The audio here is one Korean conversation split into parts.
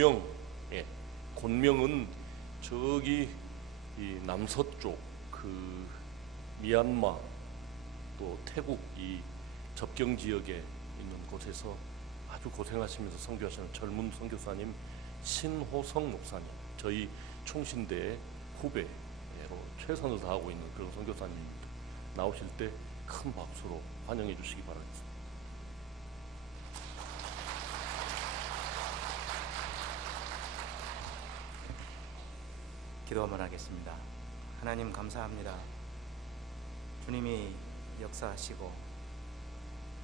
곤명, 예, 곤명은 저기 이 남서쪽 그 미얀마 또 태국 이 접경 지역에 있는 곳에서 아주 고생하시면서 선교하시는 젊은 선교사님 신호성 목사님, 저희 충신대의 후배로 최선을 다하고 있는 그런 선교사님입니다. 나오실 때 큰 박수로 환영해 주시기 바라겠습니다. 기도 한번 하겠습니다. 하나님 감사합니다. 주님이 역사하시고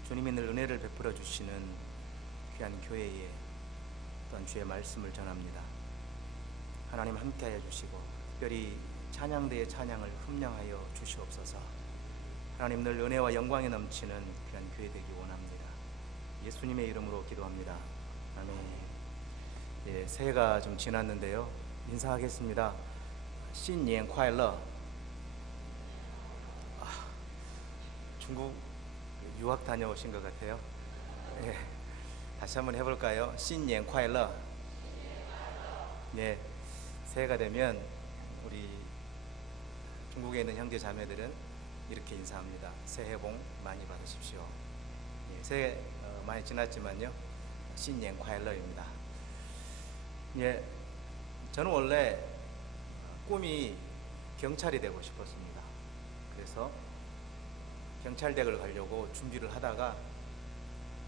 주님이 늘 은혜를 베풀어 주시는 귀한 교회에 또한 주의 말씀을 전합니다. 하나님 함께하여 주시고 특별히 찬양대의 찬양을 흠령하여 주시옵소서. 하나님 늘 은혜와 영광이 넘치는 귀한 교회 되기 원합니다. 예수님의 이름으로 기도합니다. 아멘. 예, 새해가 좀 지났는데요. 인사하겠습니다. 신년 快乐. 중국 유학 다녀오신 것 같아요. 예, 다시 한번 해볼까요? 신년 快乐. 예, 새해가 되면 우리 중국에 있는 형제 자매들은 이렇게 인사합니다. 새해 복 많이 받으십시오. 예, 새해 많이 지났지만요, 신년 快乐입니다. 예, 저는 원래 꿈이 경찰이 되고 싶었습니다. 그래서 경찰대학을 가려고 준비를 하다가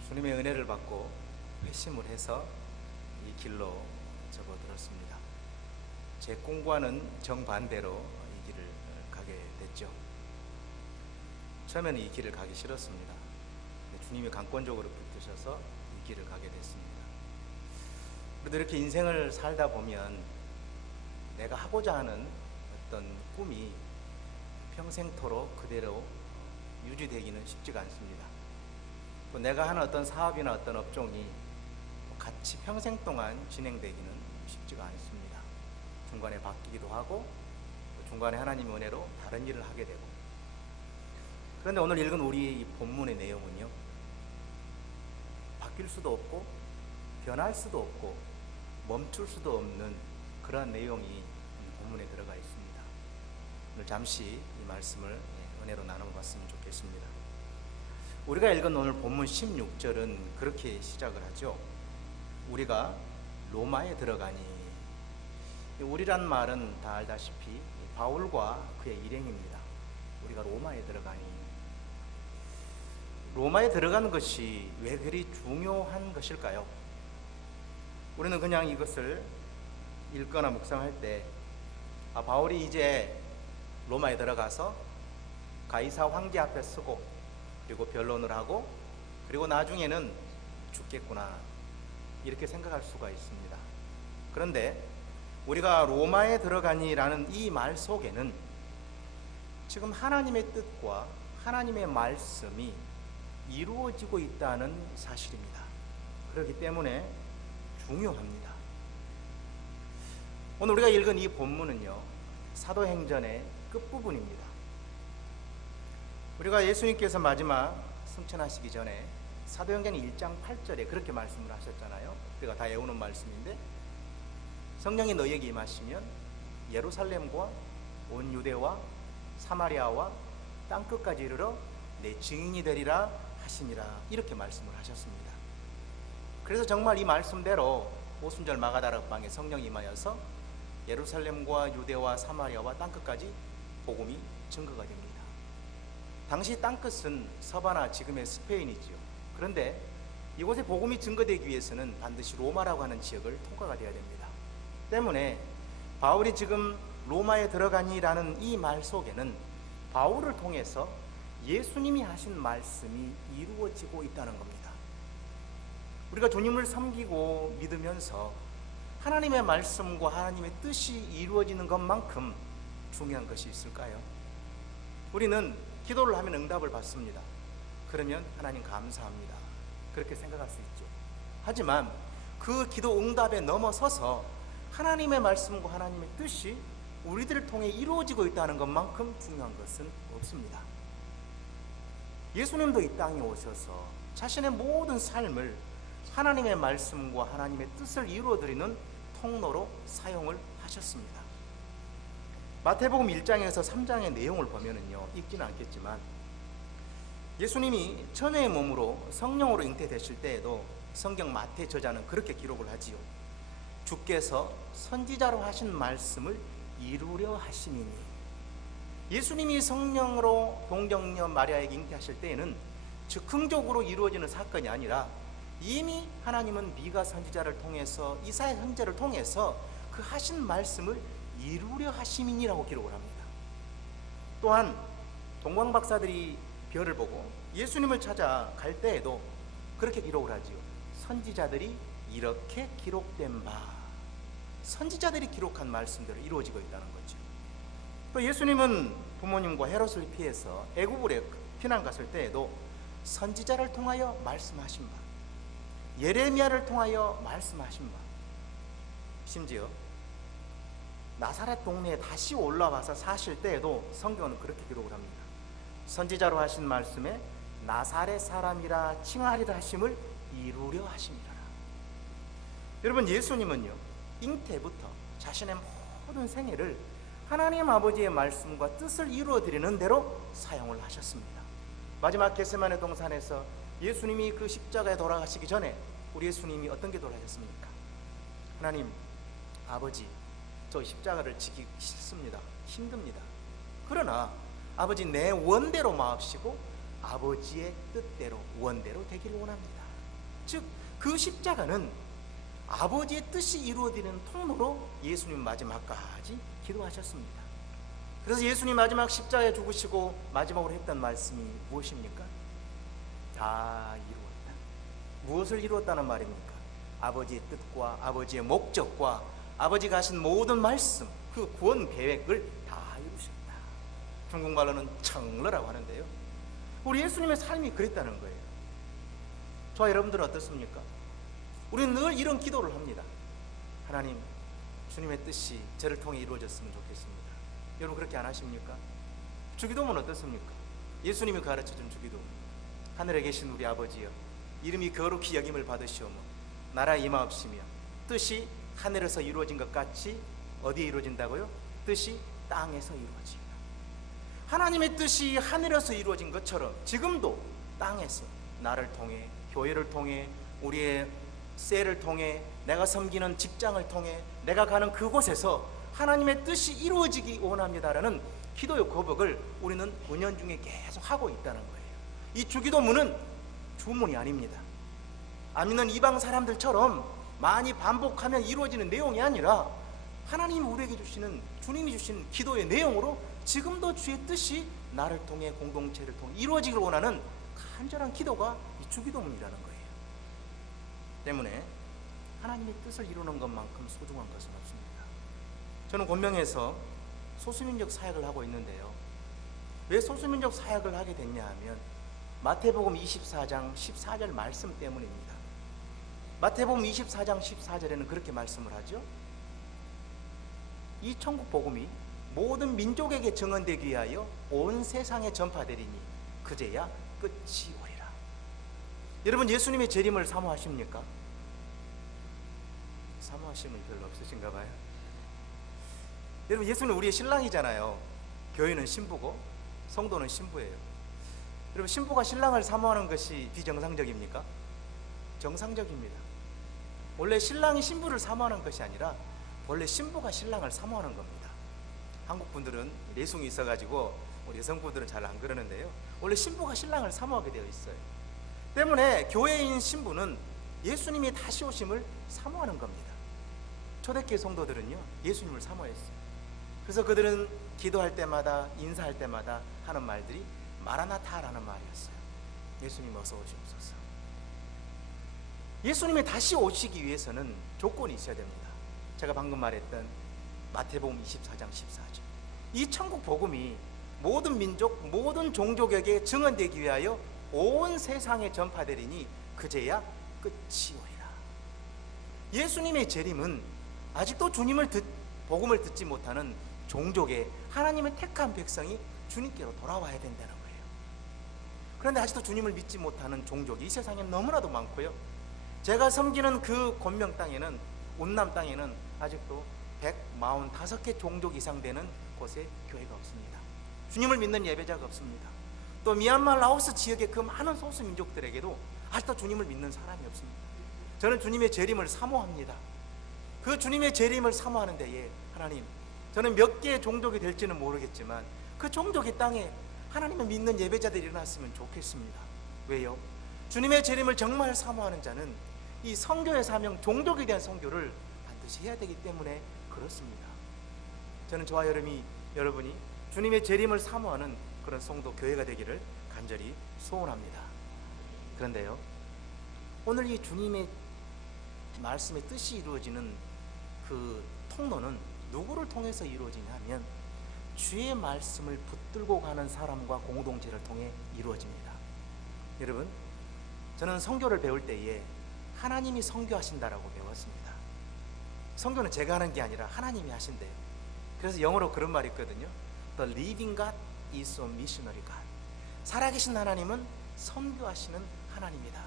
주님의 은혜를 받고 회심을 해서 이 길로 접어들었습니다. 제 꿈과는 정반대로 이 길을 가게 됐죠. 처음에는 이 길을 가기 싫었습니다. 주님이 강권적으로 붙드셔서 이 길을 가게 됐습니다. 그래도 이렇게 인생을 살다 보면 내가 하고자 하는 어떤 꿈이 평생토록 그대로 유지되기는 쉽지가 않습니다. 또 내가 하는 어떤 사업이나 어떤 업종이 같이 평생 동안 진행되기는 쉽지가 않습니다. 중간에 바뀌기도 하고 또 중간에 하나님의 은혜로 다른 일을 하게 되고. 그런데 오늘 읽은 우리 본문의 내용은요, 바뀔 수도 없고 변할 수도 없고 멈출 수도 없는 그러한 내용이 본문에 들어가 있습니다. 오늘 잠시 이 말씀을 은혜로 나눠봤으면 좋겠습니다. 우리가 읽은 오늘 본문 16절은 그렇게 시작을 하죠. 우리가 로마에 들어가니. 우리란 말은 다 알다시피 바울과 그의 일행입니다. 우리가 로마에 들어가니. 로마에 들어가는 것이 왜 그리 중요한 것일까요? 우리는 그냥 이것을 읽거나 묵상할 때 바울이 이제 로마에 들어가서 가이사 황제 앞에 서고 그리고 변론을 하고 그리고 나중에는 죽겠구나 이렇게 생각할 수가 있습니다. 그런데 우리가 로마에 들어가니라는 이 말 속에는 지금 하나님의 뜻과 하나님의 말씀이 이루어지고 있다는 사실입니다. 그렇기 때문에 중요합니다. 오늘 우리가 읽은 이 본문은요, 사도행전의 끝부분입니다. 우리가 예수님께서 마지막 승천하시기 전에 사도행전 1장 8절에 그렇게 말씀을 하셨잖아요. 우리가 다 외우는 말씀인데, 성령이 너희에게 임하시면 예루살렘과 온 유대와 사마리아와 땅끝까지 이르러 내 증인이 되리라 하시니라, 이렇게 말씀을 하셨습니다. 그래서 정말 이 말씀대로 오순절 마가다락방에 성령이 임하여서 예루살렘과 유대와 사마리아와 땅끝까지 복음이 증거가 됩니다. 당시 땅끝은 서바나 지금의 스페인이지요. 그런데 이곳에 복음이 증거되기 위해서는 반드시 로마라고 하는 지역을 통과가 되어야 됩니다. 때문에 바울이 지금 로마에 들어가니라는 이 말 속에는 바울을 통해서 예수님이 하신 말씀이 이루어지고 있다는 겁니다. 우리가 주님을 섬기고 믿으면서 하나님의 말씀과 하나님의 뜻이 이루어지는 것만큼 중요한 것이 있을까요? 우리는 기도를 하면 응답을 받습니다. 그러면 하나님 감사합니다, 그렇게 생각할 수 있죠. 하지만 그 기도 응답에 넘어서서 하나님의 말씀과 하나님의 뜻이 우리들을 통해 이루어지고 있다는 것만큼 중요한 것은 없습니다. 예수님도 이 땅에 오셔서 자신의 모든 삶을 하나님의 말씀과 하나님의 뜻을 이루어드리는 통로로 사용을 하셨습니다. 마태복음 1장에서 3장의 내용을 보면은요, 읽지는 않겠지만 예수님이 천의 몸으로 성령으로 잉태되실 때에도 성경 마태 저자는 그렇게 기록을 하지요. 주께서 선지자로 하신 말씀을 이루려 하시니니. 예수님이 성령으로 동정녀 마리아에게 잉태하실 때에는 즉흥적으로 이루어지는 사건이 아니라 이미 하나님은 미가 선지자를 통해서, 이사야 선지자를 통해서 그 하신 말씀을 이루려 하심이니라고 기록을 합니다. 또한 동방 박사들이 별을 보고 예수님을 찾아 갈 때에도 그렇게 기록을 하지요. 선지자들이 이렇게 기록된 바, 선지자들이 기록한 말씀대로 이루어지고 있다는 거죠. 또 예수님은 부모님과 헤롯을 피해서 애굽으로 피난 갔을 때에도 선지자를 통하여 말씀하신 바, 예레미야를 통하여 말씀하신 바, 심지어 나사렛 동네에 다시 올라와서 사실 때에도 성경은 그렇게 기록을 합니다. 선지자로 하신 말씀에 나사렛 사람이라 칭하리라 하심을 이루려 하심이라. 여러분, 예수님은요, 잉태부터 자신의 모든 생애를 하나님 아버지의 말씀과 뜻을 이루어드리는 대로 사용을 하셨습니다. 마지막 겟세마네 동산에서 예수님이 그 십자가에 돌아가시기 전에 우리 예수님이 어떤 기도를 하셨습니까? 하나님 아버지, 저 십자가를 지기 싫습니다. 힘듭니다. 그러나 아버지, 내 원대로 마옵시고 아버지의 뜻대로, 원대로 되기를 원합니다. 즉, 그 십자가는 아버지의 뜻이 이루어지는 통로로 예수님 마지막까지 기도하셨습니다. 그래서 예수님 마지막 십자가에 죽으시고 마지막으로 했던 말씀이 무엇입니까? 다 이루었다. 무엇을 이루었다는 말입니까? 아버지의 뜻과 아버지의 목적과 아버지가 하신 모든 말씀, 그 구원 계획을 다 이루셨다. 중국말로는 청러라고 하는데요, 우리 예수님의 삶이 그랬다는 거예요. 저와 여러분들은 어떻습니까? 우리는 늘 이런 기도를 합니다. 하나님, 주님의 뜻이 저를 통해 이루어졌으면 좋겠습니다. 여러분 그렇게 안 하십니까? 주기도문 어떻습니까? 예수님이 가르쳐준 주기도, 하늘에 계신 우리 아버지여, 이름이 거룩히 여김을 받으시오며 나라 임하옵시며 뜻이 하늘에서 이루어진 것 같이 어디에 이루어진다고요? 뜻이 땅에서 이루어지며. 하나님의 뜻이 하늘에서 이루어진 것처럼 지금도 땅에서 나를 통해, 교회를 통해, 우리의 셀을 통해, 내가 섬기는 직장을 통해, 내가 가는 그곳에서 하나님의 뜻이 이루어지기 원합니다라는 기도의 고백을 우리는 은연중에 계속 하고 있다는 거예요. 이 주기도문은 주문이 아닙니다. 안 믿는 이방 사람들처럼 많이 반복하면 이루어지는 내용이 아니라 하나님이 우리에게 주시는, 주님이 주신 기도의 내용으로 지금도 주의 뜻이 나를 통해, 공동체를 통해 이루어지기를 원하는 간절한 기도가 이 주기도문이라는 거예요. 때문에 하나님의 뜻을 이루는 것만큼 소중한 것은 없습니다. 저는 권명에서 소수민족 사역을 하고 있는데요, 왜 소수민족 사역을 하게 됐냐 하면 마태복음 24장 14절 말씀 때문입니다. 마태복음 24장 14절에는 그렇게 말씀을 하죠. 이 천국 복음이 모든 민족에게 증언되기 위하여 온 세상에 전파되리니 그제야 끝이 오리라. 여러분, 예수님의 재림을 사모하십니까? 사모하시는 별로 없으신가 봐요. 여러분, 예수는 우리의 신랑이잖아요. 교회는 신부고 성도는 신부예요. 여러분, 신부가 신랑을 사모하는 것이 비정상적입니까? 정상적입니다. 원래 신랑이 신부를 사모하는 것이 아니라 원래 신부가 신랑을 사모하는 겁니다. 한국 분들은 내숭이 있어가지고 우리 여성분들은 잘 안 그러는데요, 원래 신부가 신랑을 사모하게 되어 있어요. 때문에 교회인 신부는 예수님이 다시 오심을 사모하는 겁니다. 초대교회 성도들은요, 예수님을 사모했어요. 그래서 그들은 기도할 때마다, 인사할 때마다 하는 말들이 마라나타라는 말이었어요. 예수님 어서 오시옵소서. 예수님이 다시 오시기 위해서는 조건이 있어야 됩니다. 제가 방금 말했던 마태복음 24장 14절, 이 천국 복음이 모든 민족, 모든 종족에게 증언되기 위하여 온 세상에 전파되리니 그제야 끝이 오리라. 예수님의 재림은 아직도 주님을 복음을 듣지 못하는 종족의, 하나님의 택한 백성이 주님께로 돌아와야 된다는 거예요. 그런데 아직도 주님을 믿지 못하는 종족이 이 세상에 너무나도 많고요, 제가 섬기는 그 권명 땅에는, 운남 땅에는 아직도 145개 종족 이상 되는 곳에 교회가 없습니다. 주님을 믿는 예배자가 없습니다. 또 미얀마, 라오스 지역의 그 많은 소수 민족들에게도 아직도 주님을 믿는 사람이 없습니다. 저는 주님의 재림을 사모합니다. 그 주님의 재림을 사모하는 데에 하나님, 저는 몇 개의 종족이 될지는 모르겠지만 그 종족의 땅에 하나님을 믿는 예배자들이 일어났으면 좋겠습니다. 왜요? 주님의 재림을 정말 사모하는 자는 이 선교의 사명, 종족에 대한 선교를 반드시 해야 되기 때문에 그렇습니다. 저는 저와 여러분이 주님의 재림을 사모하는 그런 성도 교회가 되기를 간절히 소원합니다. 그런데요, 오늘 이 주님의 말씀의 뜻이 이루어지는 그 통로는 누구를 통해서 이루어지냐 하면 주의 말씀을 붙들고 가는 사람과 공동체를 통해 이루어집니다. 여러분, 저는 선교를 배울 때에 하나님이 선교하신다라고 배웠습니다. 선교는 제가 하는 게 아니라 하나님이 하신대요. 그래서 영어로 그런 말이 있거든요. The living God is a missionary God. 살아계신 하나님은 선교하시는 하나님이다.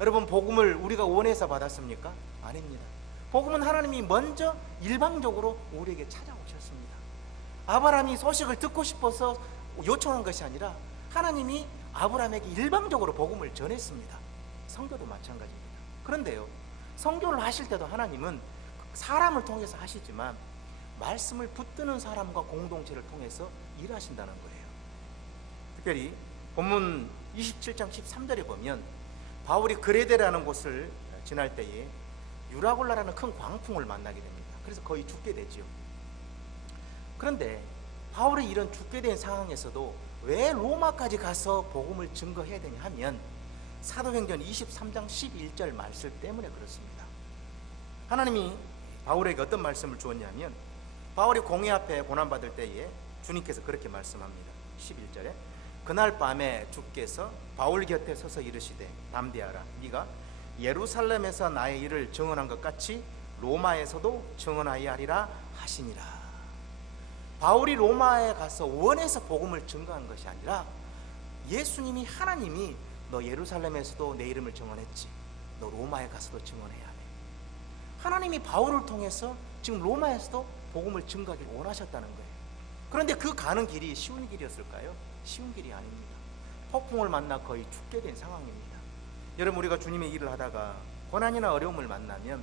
여러분, 복음을 우리가 원해서 받았습니까? 아닙니다. 복음은 하나님이 먼저 일방적으로 우리에게 찾아오셨습니다. 아브라함이 소식을 듣고 싶어서 요청한 것이 아니라 하나님이 아브라함에게 일방적으로 복음을 전했습니다. 선교도 마찬가지입니다. 그런데요, 선교를 하실 때도 하나님은 사람을 통해서 하시지만 말씀을 붙드는 사람과 공동체를 통해서 일하신다는 거예요. 특별히 본문 27장 13절에 보면 바울이 그레데라는 곳을 지날 때에 유라굴라라는 큰 광풍을 만나게 됩니다. 그래서 거의 죽게 되지요. 그런데 바울이 이런 죽게 된 상황에서도 왜 로마까지 가서 복음을 증거해야 되냐 하면 사도행전 23장 11절 말씀 때문에 그렇습니다. 하나님이 바울에게 어떤 말씀을 주었냐면, 바울이 공회 앞에 고난받을 때에 주님께서 그렇게 말씀합니다. 11절에 그날 밤에 주께서 바울 곁에 서서 이르시되 담대하라, 네가 예루살렘에서 나의 일을 증언한 것 같이 로마에서도 증언하여야 하리라 하시니라. 바울이 로마에 가서 원해서 복음을 증거한 것이 아니라 예수님이, 하나님이 너 예루살렘에서도 내 이름을 증언했지, 너 로마에 가서도 증언해야 돼. 하나님이 바울을 통해서 지금 로마에서도 복음을 증거하기를 원하셨다는 거예요. 그런데 그 가는 길이 쉬운 길이었을까요? 쉬운 길이 아닙니다. 폭풍을 만나 거의 죽게 된 상황입니다. 여러분, 우리가 주님의 일을 하다가 고난이나 어려움을 만나면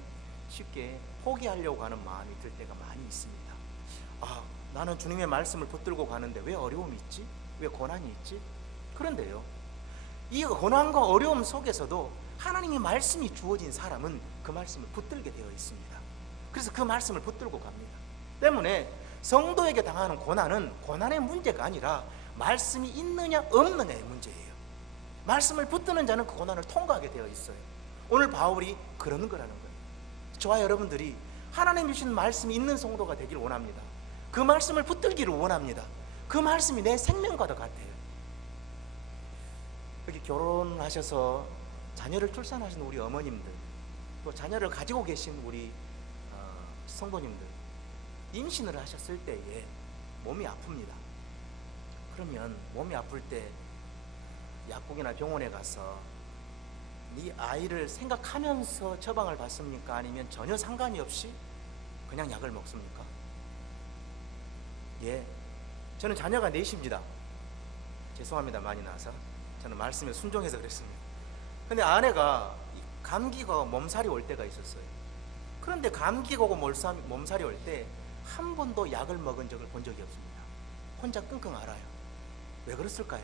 쉽게 포기하려고 하는 마음이 들 때가 많이 있습니다. 아, 나는 주님의 말씀을 붙들고 가는데 왜 어려움이 있지? 왜 고난이 있지? 그런데요, 이 고난과 어려움 속에서도 하나님의 말씀이 주어진 사람은 그 말씀을 붙들게 되어 있습니다. 그래서 그 말씀을 붙들고 갑니다. 때문에 성도에게 당하는 고난은 고난의 문제가 아니라 말씀이 있느냐 없느냐의 문제예요. 말씀을 붙드는 자는 그 고난을 통과하게 되어 있어요. 오늘 바울이 그러는 거라는 거예요. 저와 여러분들이 하나님 주신 말씀이 있는 성도가 되길 원합니다. 그 말씀을 붙들기를 원합니다. 그 말씀이 내 생명과도 같아요. 여기 결혼하셔서 자녀를 출산하신 우리 어머님들, 또 자녀를 가지고 계신 우리 성도님들, 임신을 하셨을 때에 몸이 아픕니다. 그러면 몸이 아플 때 약국이나 병원에 가서 이 아이를 생각하면서 처방을 받습니까? 아니면 전혀 상관이 없이 그냥 약을 먹습니까? 예, 저는 자녀가 넷입니다. 죄송합니다, 많이 나와서. 저는 말씀에 순종해서 그랬습니다. 근데 아내가 감기가 몸살이 올 때가 있었어요. 그런데 감기가 오고 몸살이 올 때 한 번도 약을 먹은 적을 본 적이 없습니다. 혼자 끙끙 앓아요. 왜 그랬을까요?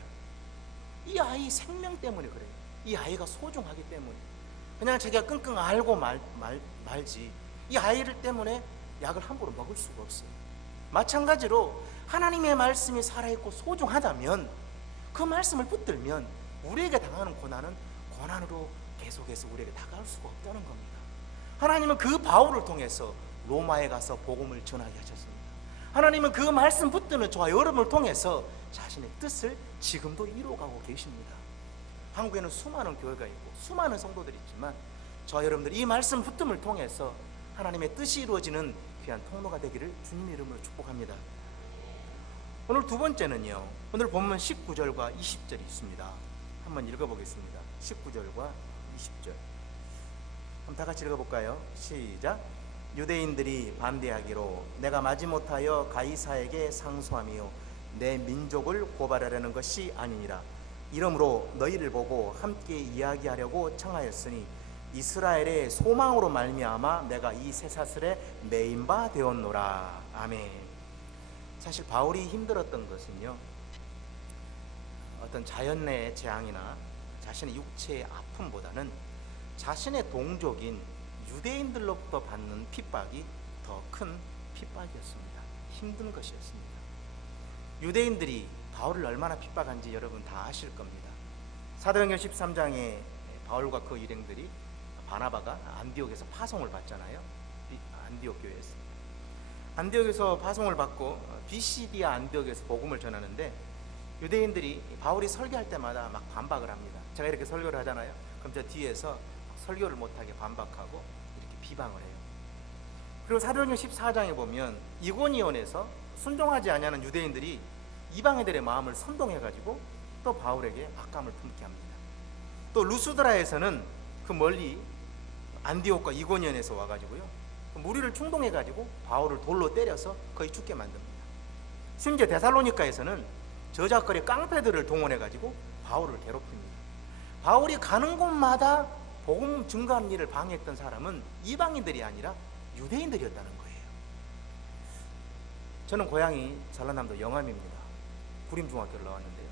이 아이 생명 때문에 그래요. 이 아이가 소중하기 때문에. 그냥 자기가 끙끙 앓고 말지 이 아이를 때문에 약을 함부로 먹을 수가 없어요. 마찬가지로 하나님의 말씀이 살아있고 소중하다면 그 말씀을 붙들면 우리에게 당하는 고난은 고난으로 계속해서 우리에게 다가올 수가 없다는 겁니다. 하나님은 그 바울을 통해서 로마에 가서 복음을 전하게 하셨습니다. 하나님은 그 말씀 붙드는 저와 여러분을 통해서 자신의 뜻을 지금도 이루어가고 계십니다. 한국에는 수많은 교회가 있고 수많은 성도들이 있지만 저와 여러분들이 이 말씀 붙듦을 통해서 하나님의 뜻이 이루어지는 귀한 통로가 되기를 주님의 이름으로 축복합니다. 오늘 두 번째는요, 오늘 본문 19절과 20절이 있습니다. 한번 읽어보겠습니다. 19절과 20절. 그럼 다 같이 읽어볼까요? 시작. 유대인들이 반대하기로 내가 마지못하여 가이사에게 상소하며 내 민족을 고발하려는 것이 아니니라. 이러므로 너희를 보고 함께 이야기하려고 청하였으니 이스라엘의 소망으로 말미암아 내가 이 쇠사슬에 매인 바 되었노라. 아멘. 사실 바울이 힘들었던 것은요, 어떤 자연의 재앙이나 자신의 육체의 아픔보다는 자신의 동족인 유대인들로부터 받는 핍박이 더 큰 핍박이었습니다. 힘든 것이었습니다. 유대인들이 바울을 얼마나 핍박한지 여러분 다 아실 겁니다. 사도행전 13장에 바울과 그 일행들이 바나바가 안디옥에서 파송을 받잖아요. 안디옥 교회에서. 안디옥에서 파송을 받고 비시디아 안디옥에서 복음을 전하는데 유대인들이 바울이 설교할 때마다 막 반박을 합니다. 제가 이렇게 설교를 하잖아요. 그럼 저 뒤에서 설교를 못하게 반박하고 이렇게 비방을 해요. 그리고 사도행전 14장에 보면 이고니온에서 순종하지 아니하는 유대인들이 이방인들의 마음을 선동해가지고 또 바울에게 악감을 품게 합니다. 또 루스드라에서는 그 멀리 안디옥과 이고니온에서 와가지고요, 무리를 충동해가지고 바울을 돌로 때려서 거의 죽게 만듭니다. 심지어 데살로니카에서는 저작거리 깡패들을 동원해가지고 바울을 괴롭힙니다. 바울이 가는 곳마다 복음 증거하는 일을 방해했던 사람은 이방인들이 아니라 유대인들이었다는 거예요. 저는 고향이 전라남도 영암입니다. 구림중학교를 나왔는데요,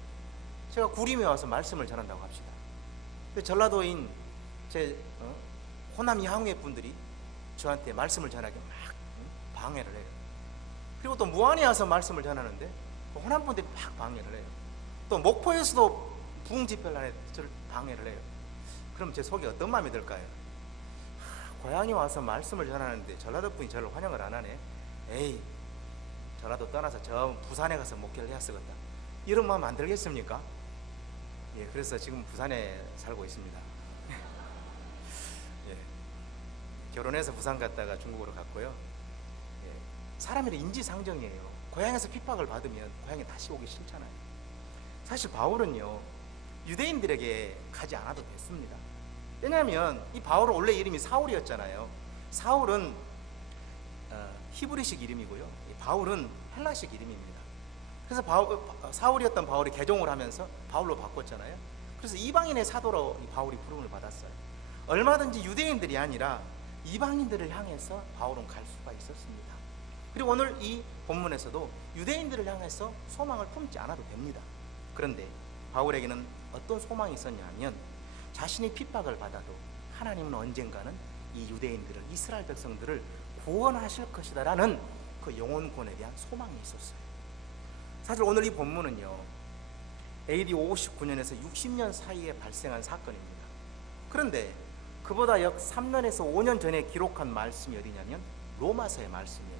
제가 구림에 와서 말씀을 전한다고 합시다. 근데 전라도인 제 호남 향후의 분들이 저한테 말씀을 전하게 막 방해를 해요. 그리고 또 무안에 와서 말씀을 전하는데 호남 분들이 막 방해를 해요. 또 목포에서도 부흥 집회를 하는데 저를 방해를 해요. 그럼 제 속에 어떤 마음이 들까요? 고향에 와서 말씀을 전하는데 전라도 분이 저를 환영을 안 하네. 에이, 전라도 떠나서 저 부산에 가서 목회를 해야 쓰겠다, 이런 마음 안 들겠습니까? 예, 그래서 지금 부산에 살고 있습니다. 예, 결혼해서 부산 갔다가 중국으로 갔고요. 예, 사람의 인지상정이에요. 고향에서 핍박을 받으면 고향에 다시 오기 싫잖아요. 사실 바울은요, 유대인들에게 가지 않아도 됐습니다. 왜냐하면 이 바울은 원래 이름이 사울이었잖아요. 사울은 히브리식 이름이고요, 바울은 헬라식 이름입니다. 그래서 사울이었던 바울이 개종을 하면서 바울로 바꿨잖아요. 그래서 이방인의 사도로 바울이 부름을 받았어요. 얼마든지 유대인들이 아니라 이방인들을 향해서 바울은 갈 수가 있었습니다. 그리고 오늘 이 본문에서도 유대인들을 향해서 소망을 품지 않아도 됩니다. 그런데 바울에게는 어떤 소망이 있었냐 하면, 자신이 핍박을 받아도 하나님은 언젠가는 이 유대인들을, 이스라엘 백성들을 구원하실 것이다 라는 그 영혼권에 대한 소망이 있었어요. 사실 오늘 이 본문은요, AD 59년에서 60년 사이에 발생한 사건입니다. 그런데 그보다 약 3년에서 5년 전에 기록한 말씀이 어디냐면 로마서의 말씀이에요.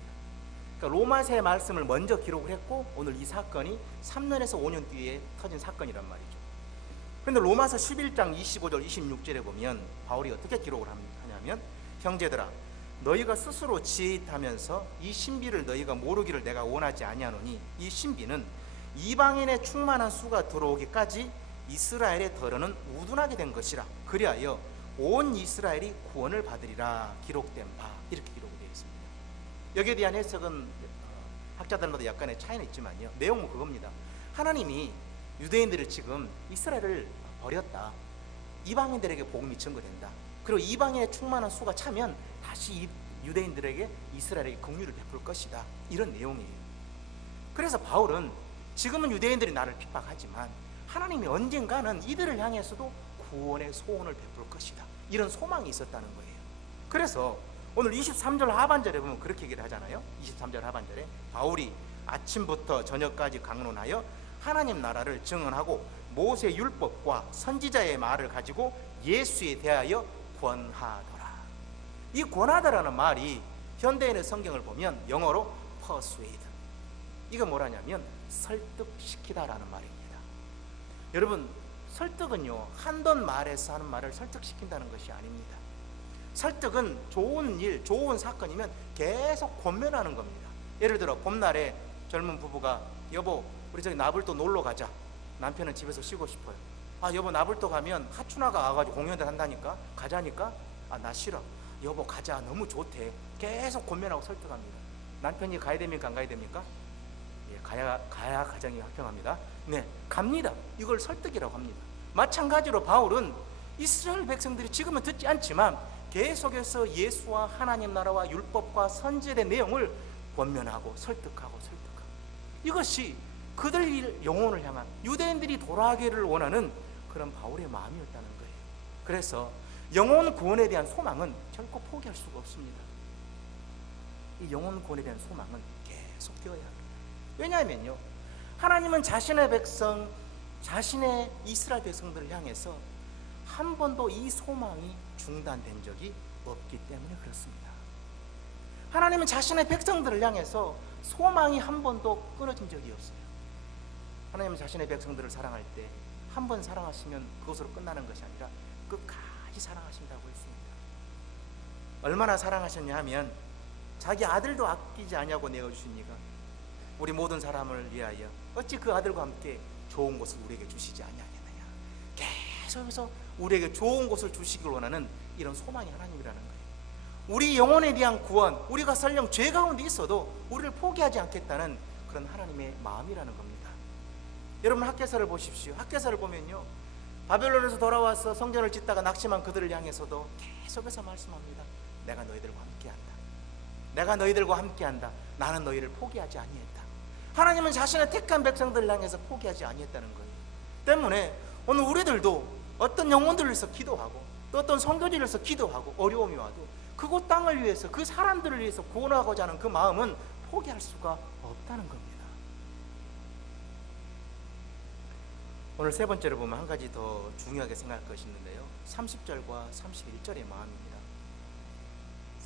그러니까 로마서의 말씀을 먼저 기록을 했고 오늘 이 사건이 3년에서 5년 뒤에 터진 사건이란 말이죠. 그런데 로마서 11장 25절 26절에 보면 바울이 어떻게 기록을 하냐면, 형제들아, 너희가 스스로 지혜있다면서 이 신비를 너희가 모르기를 내가 원하지 아니하노니, 이 신비는 이방인의 충만한 수가 들어오기까지 이스라엘의 덜어는 우둔하게 된 것이라. 그리하여 온 이스라엘이 구원을 받으리라 기록된 바. 이렇게 기록이 되어 있습니다. 여기에 대한 해석은 학자들마다 약간의 차이는 있지만요, 내용은 그겁니다. 하나님이 유대인들을 지금 이스라엘을 버렸다, 이방인들에게 복음이 증거된다, 그리고 이방인의 충만한 수가 차면 다시 유대인들에게 이스라엘에게 긍휼을 베풀 것이다, 이런 내용이에요. 그래서 바울은 지금은 유대인들이 나를 핍박하지만 하나님이 언젠가는 이들을 향해서도 구원의 소원을 베풀 것이다, 이런 소망이 있었다는 거예요. 그래서 오늘 23절 하반절에 보면 그렇게 얘기를 하잖아요. 23절 하반절에 바울이 아침부터 저녁까지 강론하여 하나님 나라를 증언하고 모세 율법과 선지자의 말을 가지고 예수에 대하여 권하더라. 이 권하다라는 말이 현대인의 성경을 보면 영어로 persuade, 이거 뭐라냐면 설득시키다라는 말입니다. 여러분, 설득은요, 한번 말해서 하는 말을 설득시킨다는 것이 아닙니다. 설득은 좋은 일, 좋은 사건이면 계속 권면하는 겁니다. 예를 들어 봄날에 젊은 부부가, 여보 우리 저기 나불도 놀러 가자. 남편은 집에서 쉬고 싶어요. 아 여보, 나불도 가면 하춘화가 와가지고 공연을 한다니까 가자니까. 나 싫어. 여보 가자. 너무 좋대. 계속 권면하고 설득합니다. 남편이 가야 됩니까? 안 가야 됩니까? 예, 가야 가정이 화평합니다. 네, 갑니다. 이걸 설득이라고 합니다. 마찬가지로 바울은 이스라엘 백성들이 지금은 듣지 않지만 계속해서 예수와 하나님 나라와 율법과 선지의 내용을 권면하고 설득하고. 이것이 그들 영혼을 향한 유대인들이 돌아가기를 원하는 그런 바울의 마음이었다는 거예요. 그래서 영혼 구원에 대한 소망은 결코 포기할 수가 없습니다. 이 영혼 구원에 대한 소망은 계속 되어야 합니다. 왜냐하면요, 하나님은 자신의 백성, 자신의 이스라엘 백성들을 향해서 한 번도 이 소망이 중단된 적이 없기 때문에 그렇습니다. 하나님은 자신의 백성들을 향해서 소망이 한 번도 끊어진 적이 없어요. 하나님은 자신의 백성들을 사랑할 때 한 번 사랑하시면 그것으로 끝나는 것이 아니라 끝까지 사랑하신다고 했습니다. 얼마나 사랑하셨냐 하면 자기 아들도 아끼지 아니하고 내어주시니까 우리 모든 사람을 위하여 어찌 그 아들과 함께 좋은 것을 우리에게 주시지 아니하겠느냐. 계속해서 우리에게 좋은 것을 주시길 원하는 이런 소망이 하나님이라는 거예요. 우리 영혼에 대한 구원, 우리가 설령 죄 가운데 있어도 우리를 포기하지 않겠다는 그런 하나님의 마음이라는 겁니다. 여러분 학개서를 보십시오. 학개서를 보면요, 바벨론에서 돌아와서 성전을 짓다가 낙심한 그들을 향해서도 계속해서 말씀합니다. 내가 너희들과 함께한다. 내가 너희들과 함께한다. 나는 너희를 포기하지 아니했다. 하나님은 자신의 택한 백성들을 향해서 포기하지 아니했다는 거예요. 때문에 오늘 우리들도 어떤 영혼들을 위해서 기도하고 또 어떤 선교지를 위해서 기도하고 어려움이 와도 그곳 땅을 위해서 그 사람들을 위해서 구원하고자 하는 그 마음은 포기할 수가 없다는 겁니다. 오늘 세 번째로 보면 한 가지 더 중요하게 생각할 것이 있는데요, 30절과 31절의 마음입니다.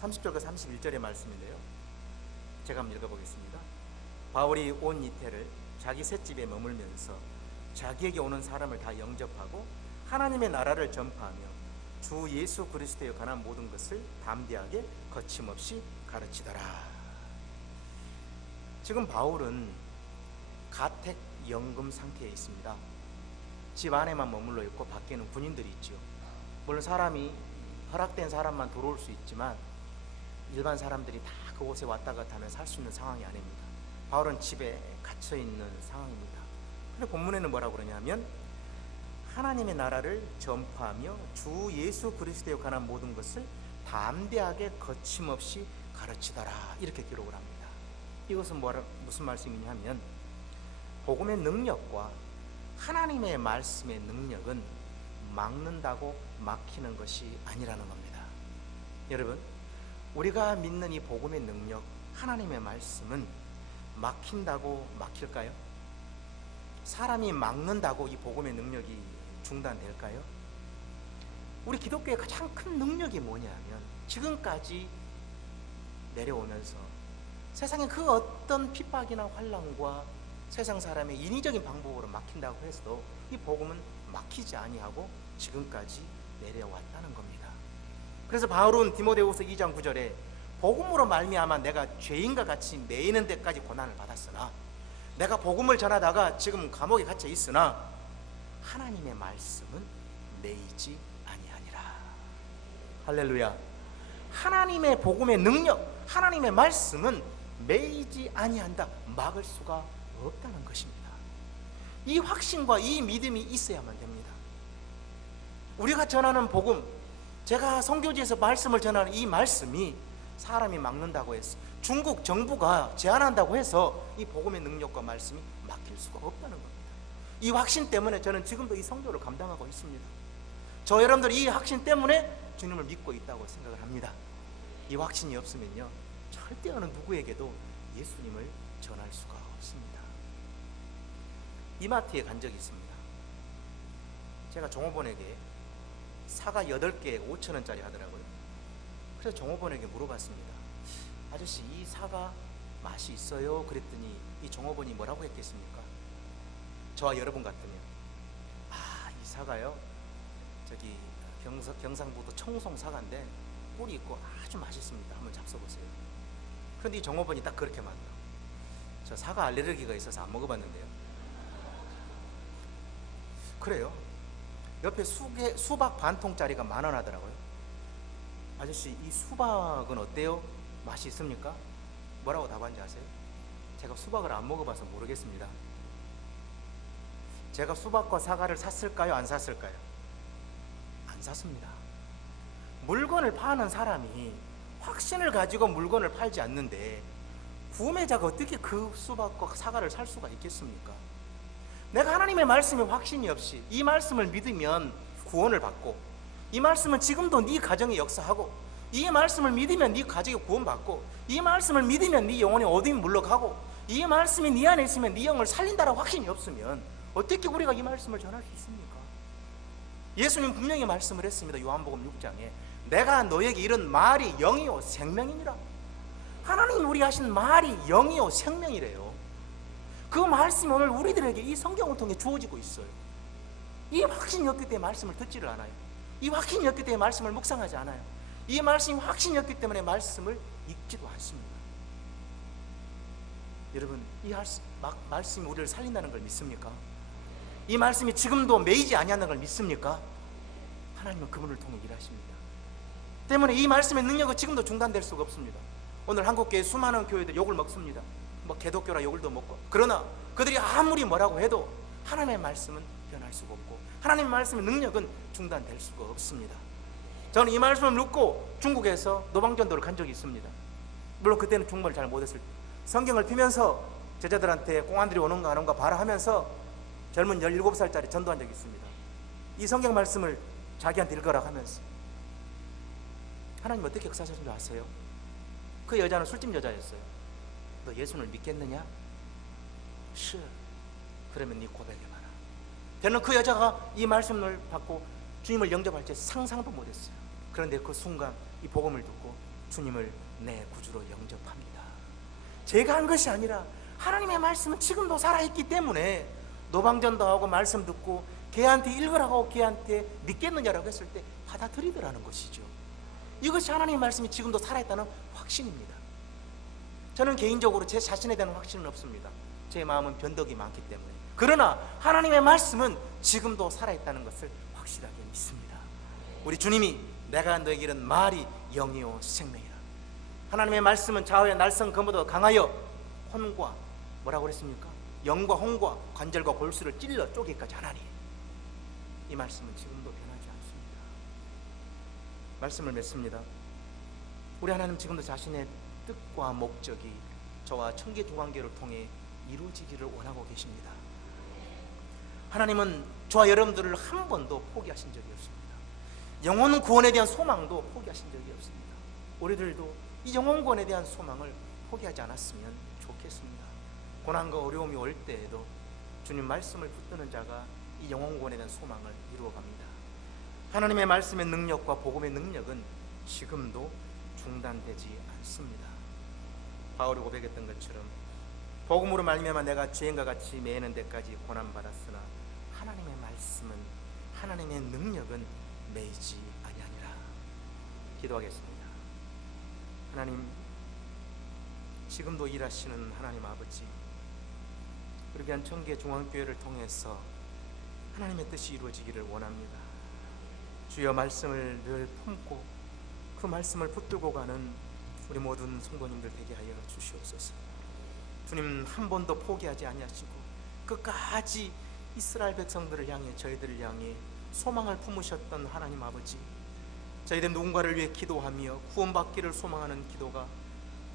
30절과 31절의 말씀인데요, 제가 한번 읽어보겠습니다. 바울이 온 이태를 자기 셋집에 머물면서 자기에게 오는 사람을 다 영접하고 하나님의 나라를 전파하며 주 예수 그리스도에 관한 모든 것을 담대하게 거침없이 가르치더라. 지금 바울은 가택 연금 상태에 있습니다. 집 안에만 머물러 있고 밖에는 군인들이 있죠. 물론 사람이 허락된 사람만 들어올 수 있지만 일반 사람들이 다 그곳에 왔다 갔다 하면 살 수 있는 상황이 아닙니다. 바울은 집에 갇혀 있는 상황입니다. 근데 본문에는 뭐라고 그러냐면 하나님의 나라를 전파하며 주 예수 그리스도에 관한 모든 것을 담대하게 거침없이 가르치더라, 이렇게 기록을 합니다. 이것은 무슨 말씀이냐 하면 복음의 능력과 하나님의 말씀의 능력은 막는다고 막히는 것이 아니라는 겁니다. 여러분, 우리가 믿는 이 복음의 능력, 하나님의 말씀은 막힌다고 막힐까요? 사람이 막는다고 이 복음의 능력이 중단될까요? 우리 기독교의 가장 큰 능력이 뭐냐면 지금까지 내려오면서 세상의 그 어떤 핍박이나 환난과 세상 사람의 인위적인 방법으로 막힌다고 해서 이 복음은 막히지 아니하고 지금까지 내려왔다는 겁니다. 그래서 바울은 디모데후서 2장 9절에 복음으로 말미암아 내가 죄인과 같이 매이는 데까지 고난을 받았으나 내가 복음을 전하다가 지금 감옥에 갇혀 있으나 하나님의 말씀은 매이지 아니하니라. 할렐루야. 하나님의 복음의 능력, 하나님의 말씀은 매이지 아니한다, 막을 수가 없다는 것입니다. 이 확신과 이 믿음이 있어야만 됩니다. 우리가 전하는 복음, 제가 선교지에서 말씀을 전하는 이 말씀이 사람이 막는다고 해서, 중국 정부가 제한한다고 해서 이 복음의 능력과 말씀이 막힐 수가 없다는 겁니다. 이 확신 때문에 저는 지금도 이 선교를 감당하고 있습니다. 저 여러분들 이 확신 때문에 주님을 믿고 있다고 생각을 합니다. 이 확신이 없으면요, 절대 어느 누구에게도 예수님을 전할 수가 없습니다. 이마트에 간 적이 있습니다. 제가 종업원에게 사과 8개에 5,000원짜리 하더라고요. 그래서 종업원에게 물어봤습니다. 아저씨, 이 사과 맛이 있어요? 그랬더니 이 종업원이 뭐라고 했겠습니까? 저와 여러분 같으면 이 사과요, 저기 경상북도 청송 사과인데 꿀이 있고 아주 맛있습니다. 한번 잡숴보세요. 그런데 이 종업원이 딱 그렇게 말해요. 저 사과 알레르기가 있어서 안 먹어봤는데요. 그래요. 옆에 수박 반 통짜리가 10,000원 하더라고요. 아저씨, 이 수박은 어때요? 맛이 있습니까? 뭐라고 답한지 아세요? 제가 수박을 안 먹어봐서 모르겠습니다. 제가 수박과 사과를 샀을까요? 안 샀을까요? 안 샀습니다. 물건을 파는 사람이 확신을 가지고 물건을 팔지 않는데 구매자가 어떻게 그 수박과 사과를 살 수가 있겠습니까? 내가 하나님의 말씀에 확신이 없이 이 말씀을 믿으면 구원을 받고, 이 말씀은 지금도 네 가정에 역사하고, 이 말씀을 믿으면 네 가정에 구원받고, 이 말씀을 믿으면 네 영혼의 어둠이 물러가고, 이 말씀이 네 안에 있으면 네 영을 살린다라고 확신이 없으면 어떻게 우리가 이 말씀을 전할 수 있습니까? 예수님 분명히 말씀을 했습니다. 요한복음 6장에 내가 너에게 이런 말이 영이요 생명이니라. 하나님이 우리 하신 말이 영이요 생명이래요. 그 말씀이 오늘 우리들에게 이 성경을 통해 주어지고 있어요. 이 확신이 없기 때문에 말씀을 듣지를 않아요. 이 확신이 없기 때문에 말씀을 묵상하지 않아요. 이 말씀이 확신이 없기 때문에 말씀을 읽지도 않습니다. 여러분, 이 말씀이 우리를 살린다는 걸 믿습니까? 이 말씀이 지금도 매이지 아니하는 걸 믿습니까? 하나님은 그분을 통해 일하십니다. 때문에 이 말씀의 능력은 지금도 중단될 수가 없습니다. 오늘 한국교회 수많은 교회들 욕을 먹습니다. 뭐 개독교라 욕을 더 먹고. 그러나 그들이 아무리 뭐라고 해도 하나님의 말씀은 변할 수가 없고, 하나님의 말씀의 능력은 중단될 수가 없습니다. 저는 이 말씀을 듣고 중국에서 노방전도를 간 적이 있습니다. 물론 그때는 중국어를 잘 못했을 때 성경을 피면서 제자들한테 공안들이 오는가 안 오는가 봐라 하면서 젊은 17살짜리 전도한 적이 있습니다. 이 성경 말씀을 자기한테 읽으라 하면서 하나님 어떻게 역사하신 줄 아세요? 그 여자는 술집 여자였어요. 너 예수를 믿겠느냐? 시. 그러면 네 고백해봐라. 저는 그 여자가 이 말씀을 받고 주님을 영접할 때 상상도 못했어요. 그런데 그 순간 이 복음을 듣고 주님을 내 구주로 영접합니다. 제가 한 것이 아니라 하나님의 말씀은 지금도 살아있기 때문에 노방전도하고 말씀 듣고 걔한테 읽으라고 걔한테 믿겠느냐라고 했을 때 받아들이더라는 것이죠. 이것이 하나님의 말씀이 지금도 살아있다는 확신입니다. 저는 개인적으로 제 자신에 대한 확신은 없습니다. 제 마음은 변덕이 많기 때문에. 그러나 하나님의 말씀은 지금도 살아있다는 것을 확실하게 믿습니다. 우리 주님이 내가 너에게 이른 말이 영이요 생명이라. 하나님의 말씀은 좌우의 날선 검보다 강하여 혼과 뭐라고 그랬습니까? 영과 혼과 관절과 골수를 찔러 쪼개기까지 하나니. 이 말씀은 지금도 변하지 않습니다. 말씀을 맺습니다. 우리 하나님 지금도 자신의 뜻과 목적이 저와 천계중앙교회를 통해 이루어지기를 원하고 계십니다. 하나님은 저와 여러분들을 한 번도 포기하신 적이 없습니다. 영혼 구원에 대한 소망도 포기하신 적이 없습니다. 우리들도 이 영혼 구원에 대한 소망을 포기하지 않았으면 좋겠습니다. 고난과 어려움이 올 때에도 주님 말씀을 붙드는 자가 이 영혼 구원에 대한 소망을 이루어갑니다. 하나님의 말씀의 능력과 복음의 능력은 지금도 중단되지 않습니다. 바울이 고백했던 것처럼 복음으로 말미암아 내가 죄인과 같이 매이는 데까지 고난받았으나 하나님의 말씀은, 하나님의 능력은 매이지 아니하니라. 기도하겠습니다. 하나님, 지금도 일하시는 하나님 아버지, 우리 귀한 청계중앙교회를 통해서 하나님의 뜻이 이루어지기를 원합니다. 주여, 말씀을 늘 품고 그 말씀을 붙들고 가는 우리 모든 성도님들 되게 하여 주시옵소서. 주님 한 번도 포기하지 아니하시고 끝까지 이스라엘 백성들을 향해, 저희들을 향해 소망을 품으셨던 하나님 아버지, 저희들 누군가를 위해 기도하며 구원받기를 소망하는 기도가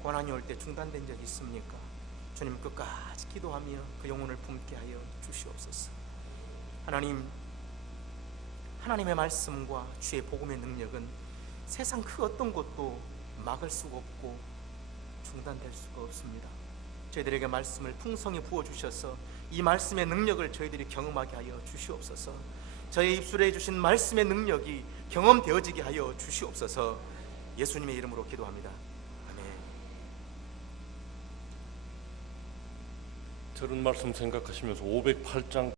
고난이 올 때 중단된 적이 있습니까? 주님 끝까지 기도하며 그 영혼을 품게 하여 주시옵소서. 하나님, 하나님의 말씀과 주의 복음의 능력은 세상 그 어떤 것도 막을 수가 없고 중단될 수가 없습니다. 저희들에게 말씀을 풍성히 부어주셔서 이 말씀의 능력을 저희들이 경험하게 하여 주시옵소서. 저의 입술에 주신 말씀의 능력이 경험되어지게 하여 주시옵소서. 예수님의 이름으로 기도합니다. 아멘. 저런 말씀 생각하시면서 508장